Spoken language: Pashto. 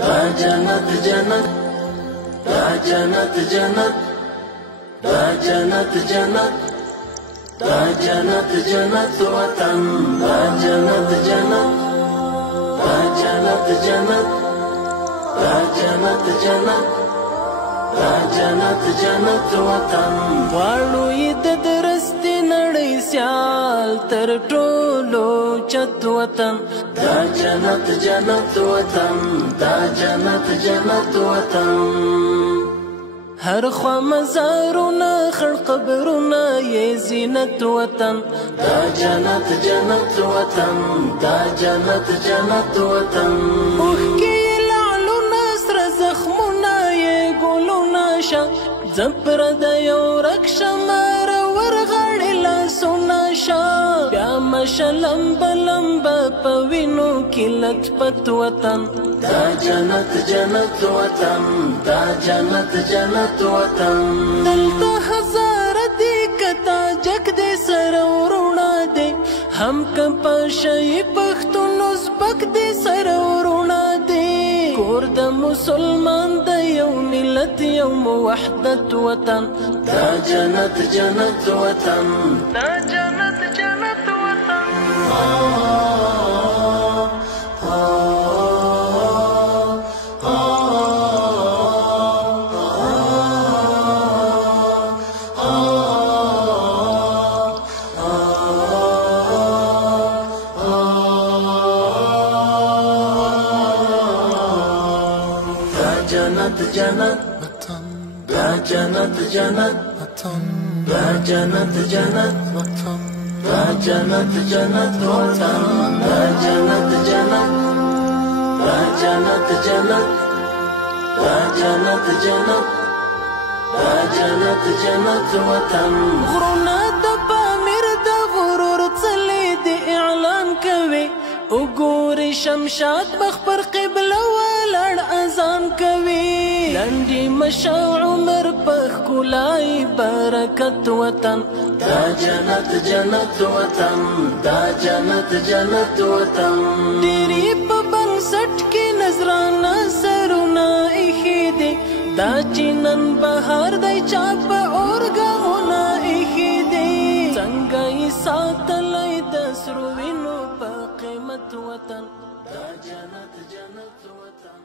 دا جنت جنت دا جنت جنت دا جنت جنت دا جنت جنت وطن دا جنت جنت دا جنت جنت دا جنت جنت دا جنت جنت وطن غواړو یې د درستې نړۍ سیال تر ټولو چت وطن دا جنت جنت وطن دا جنت جنت وطن هر خوا مزارونه خړ قبرونه یې زینت وطن دا جنت جنت وطن دا جنت جنت وطن اوښکې لعلونه سره زخمونه یې ګلونه شه زپر د یو رک شمار ورغړې لاسونه شه بیا مشه لمبه لمبه په وینو کې لطفت وطن دا جنت جنت وطن دا جنت جنت وطن دلته هزاره دی کتا جک دی سره ورونه دی هم که په شی پښتون ازبک دی سره ورونه دی کور د مسلمان د یو ملت یو موحدت وطن دا جنت جنت وطن دا جنت جنت وطن جنت جنت دا جنت جنت دا جنت جنت دا جنت جنت وطن دا جنت جنت دا جنت جنت دا جنت جنت دا جنت جنت وطن غرونه د پامیر د غرور څلې د اعلان کوي وګوري شمشاد مخ پر قبله ولاړ اذان کوي لنډي مشا عمر په ښکلای برکت وطن دا جنت جنت وطن دا جنت جنت وطن ډېرې په بنسټ کې نظرانه سرونه ایښي دي دا چې نن بهار دی چا په اورګامونه ایښي دي څنګه یې ساتلی د سرو وینو په قیمت وطن دا جنت جنت وطن